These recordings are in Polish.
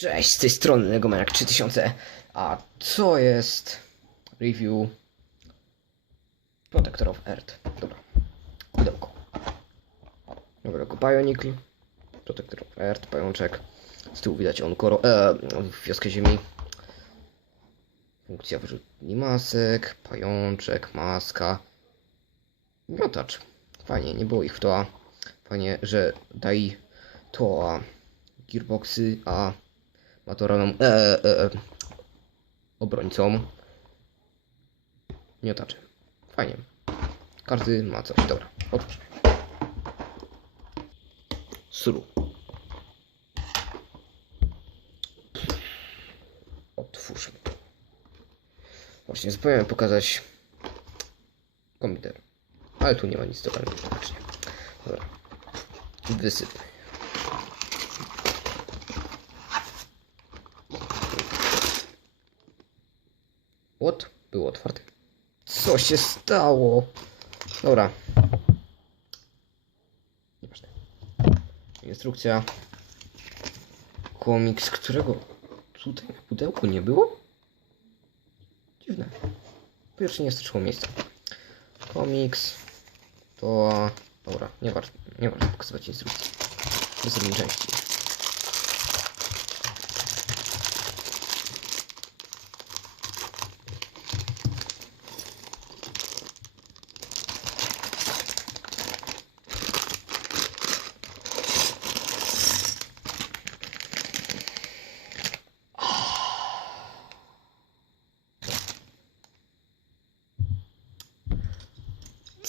Cześć, z tej strony Legomaniak 3000, a co jest review Protector of Earth. Dobra, pudełko. Dobrego Bionicle, Protector of Earth, pajączek. Z tyłu widać Onkoro, e, wioskę ziemi. Funkcja wyrzutni masek, pajączek, maska. Miotacz. Fajnie, nie było ich w toa. Fajnie, że daj toa gearboxy, a Matoronom, e, e, e, obrońcą. Miotacze. Fajnie. Każdy ma coś. Dobra, otwórzmy. Sulu. Otwórzmy. Właśnie zapomniałem pokazać komputer. Ale tu nie ma nic do. Dobra. Wysypmy. What? Było otwarte. Co się stało? Dobra. Instrukcja. Komiks, którego tutaj na pudełku nie było? Dziwne. Pierwsze nie starczyło miejsca. Komiks. To... Dobra, nie warto, nie warto pokazywać instrukcji. Zrobimy części.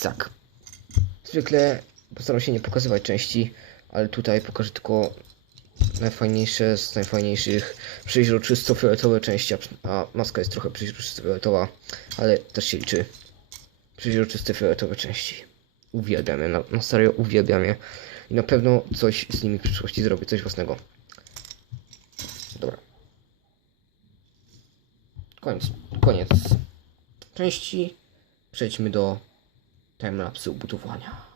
Tak. Zwykle postaram się nie pokazywać części, ale tutaj pokażę tylko najfajniejsze z najfajniejszych przeźroczysto-fioletowe części, a maska jest trochę przeźroczysto-fioletowa, ale też się liczy. Przeźroczyste fioletowe części. Uwielbiam je, na, na serio uwielbiam je. I na pewno coś z nimi w przyszłości zrobię, coś własnego. Dobra. Koniec. Koniec części. Przejdźmy do timelapsu budowania.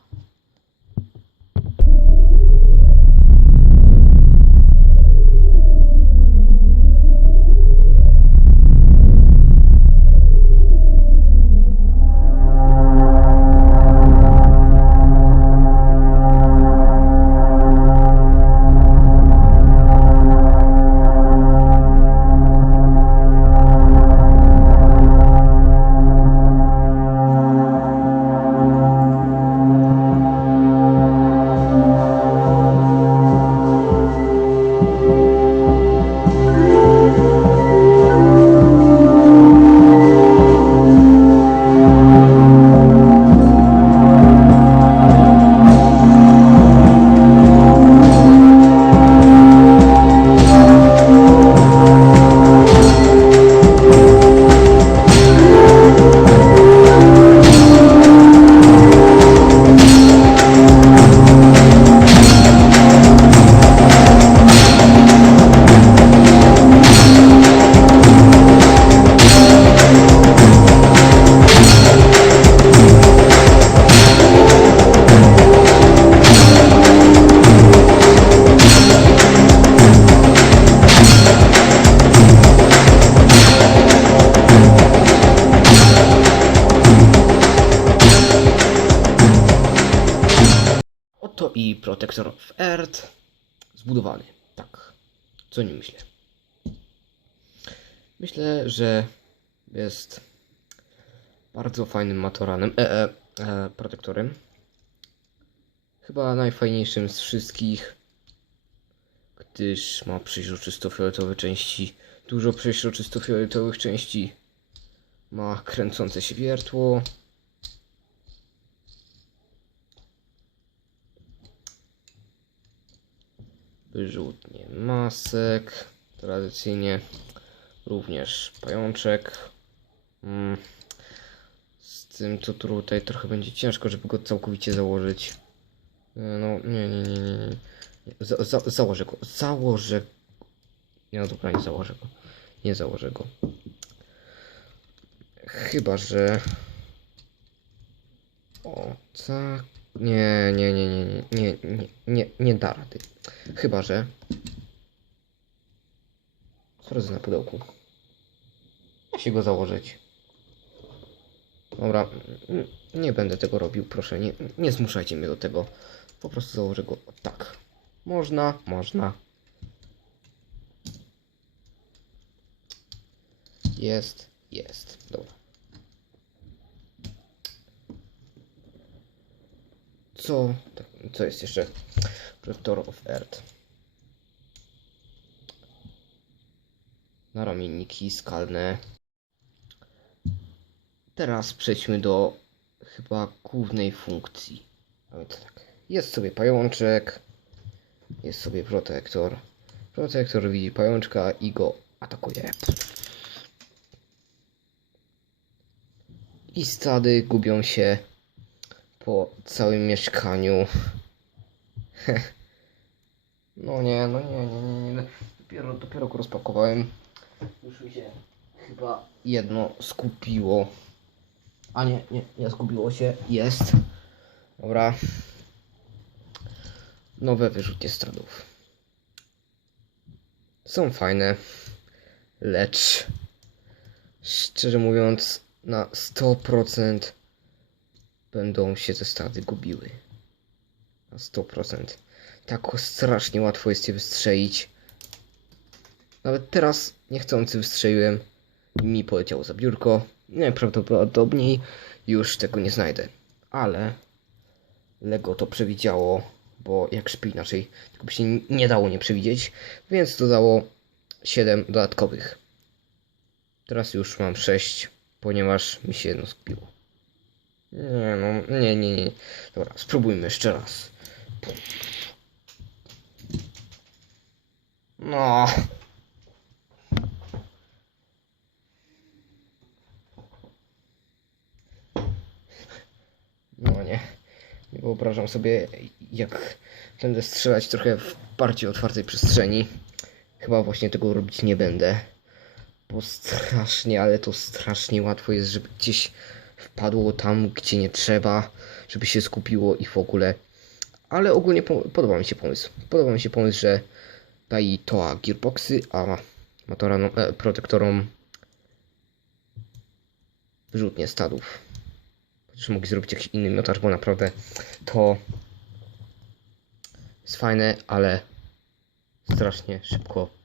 Zbudowany. Tak. Co nie myślę? Myślę, że jest bardzo fajnym matoranem, e, e, e, protektorem. Chyba najfajniejszym z wszystkich, gdyż ma przeźroczysto-fioletowe części, dużo przeźroczysto-fioletowych części. Ma kręcące się wiertło, wyrzutnie masek, tradycyjnie również pajączek. Mm. Z tym to tutaj trochę będzie ciężko, żeby go całkowicie założyć. E, No, nie, nie, nie, nie. nie. Za, za, założę go, założę. Nie, no dobra, nie założę go. Nie założę go. Chyba, że... O, tak. Nie, nie, nie, nie, nie, nie, nie, nie, da rady. Chyba, że razy na pudełku. Ja się go założyć. Dobra, nie będę tego robił, proszę, nie, nie zmuszajcie mnie do tego. Po prostu założę go tak. Można, można. Jest, jest. Dobra. Co? tak, Co jest jeszcze? Protector of Earth. Naramienniki skalne. Teraz przejdźmy do chyba głównej funkcji. A więc tak. Jest sobie pajączek. Jest sobie protektor. Protektor widzi pajączka i go atakuje. I stady gubią się po całym mieszkaniu. No nie, no nie, nie, nie, nie. Dopiero, dopiero go rozpakowałem. Już mi się chyba jedno skupiło. A nie, nie, nie zgubiło się. Jest. Dobra. Nowe wyrzutnie stradów. Są fajne. Lecz szczerze mówiąc na 100% będą się te stady gubiły. Na 100%. Tak strasznie łatwo jest je wystrzelić. Nawet teraz niechcący wystrzeliłem mi poleciało za biurko. Najprawdopodobniej już tego nie znajdę. Ale Lego to przewidziało, bo jak szpi inaczej, tylko by się nie dało nie przewidzieć, więc dodało 7 dodatkowych. Teraz już mam 6, ponieważ mi się jedno skupiło. Nie no, nie, nie, nie. Dobra, spróbujmy jeszcze raz. No. No nie. Nie wyobrażam sobie, jak będę strzelać trochę w bardziej otwartej przestrzeni. Chyba właśnie tego robić nie będę. Bo strasznie, ale to strasznie łatwo jest, żeby gdzieś wpadło tam, gdzie nie trzeba, żeby się skupiło i w ogóle. Ale ogólnie po podoba mi się pomysł. Podoba mi się pomysł, że daje toa gearboxy, a motoranom, e, protektorom wyrzutnie stadów. Chociaż mogli zrobić jakiś inny miotarz, bo naprawdę to jest fajne, ale strasznie szybko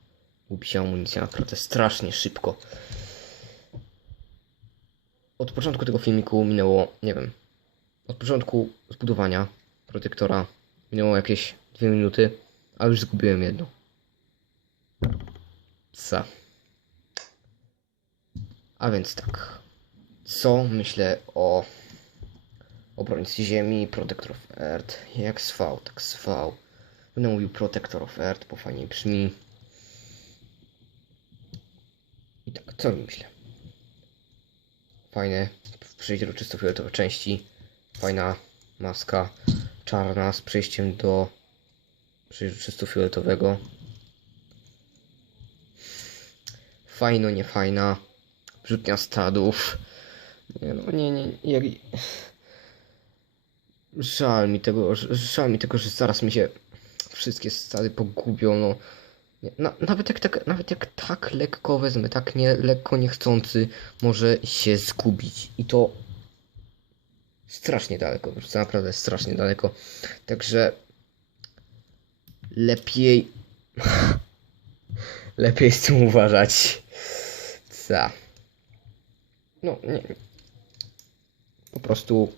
gubi się amunicja. Naprawdę strasznie szybko. Od początku tego filmiku minęło, nie wiem, od początku zbudowania protektora minęło jakieś dwie minuty, a już zgubiłem jedno. Co? A więc tak. Co myślę o obrońcy Ziemi, Protector of Earth, jak SV, tak SV. Będę mówił Protector of Earth, bo fajnie brzmi. I tak, co myślę? Fajne, przeźroczysto fioletowe części. Fajna maska czarna z przejściem do przeźroczysto fioletowego. Fajno, nie fajna. Wrzutnia stadów. Nie no, nie, nie, jak... Żal mi tego, żal mi tego, że zaraz mi się wszystkie stady pogubią, no. Na, nawet, jak tak, nawet jak tak lekko wezmę, tak nie, lekko niechcący, może się zgubić. I to strasznie daleko, prostu naprawdę strasznie daleko. Także lepiej lepiej z tym uważać. Co? No, nie. Po prostu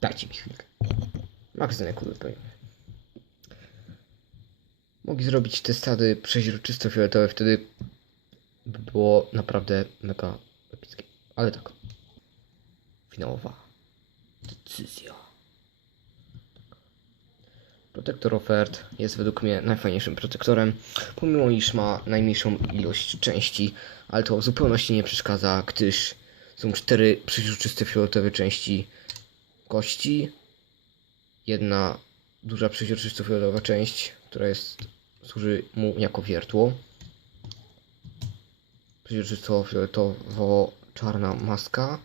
dajcie mi chwilkę. Magazynek uzupełniony. Mogli zrobić te stady przeźroczysto fioletowe, wtedy by było naprawdę mega epickie. Ale tak. Finałowa decyzja. Protektor ofert jest według mnie najfajniejszym protektorem, pomimo iż ma najmniejszą ilość części, ale to w zupełności nie przeszkadza, gdyż są cztery przeźroczyste fioletowe części kości, jedna duża przeźroczysto fioletowa część, która jest, służy mu jako wiertło, przeźroczysto fioletowo czarna maska,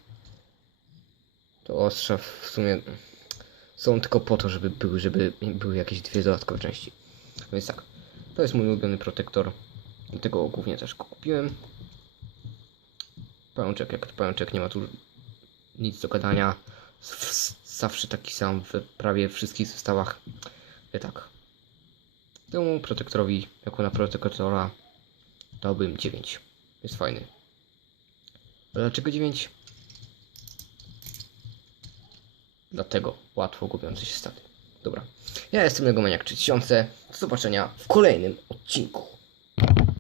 to ostrza w sumie są tylko po to, żeby były, żeby były jakieś dwie dodatkowe części. Więc tak. To jest mój ulubiony protektor. Dlatego głównie też go kupiłem. Pajączek, jak pajączek, nie ma tu nic do gadania. Zawsze taki sam w prawie wszystkich zestawach. I tak. Temu protektorowi, jako na protektora, dałbym 9. Jest fajny. A dlaczego 9? Dlatego łatwo gubiące się staty. Dobra. Ja jestem Legomaniak 3000. Do zobaczenia w kolejnym odcinku.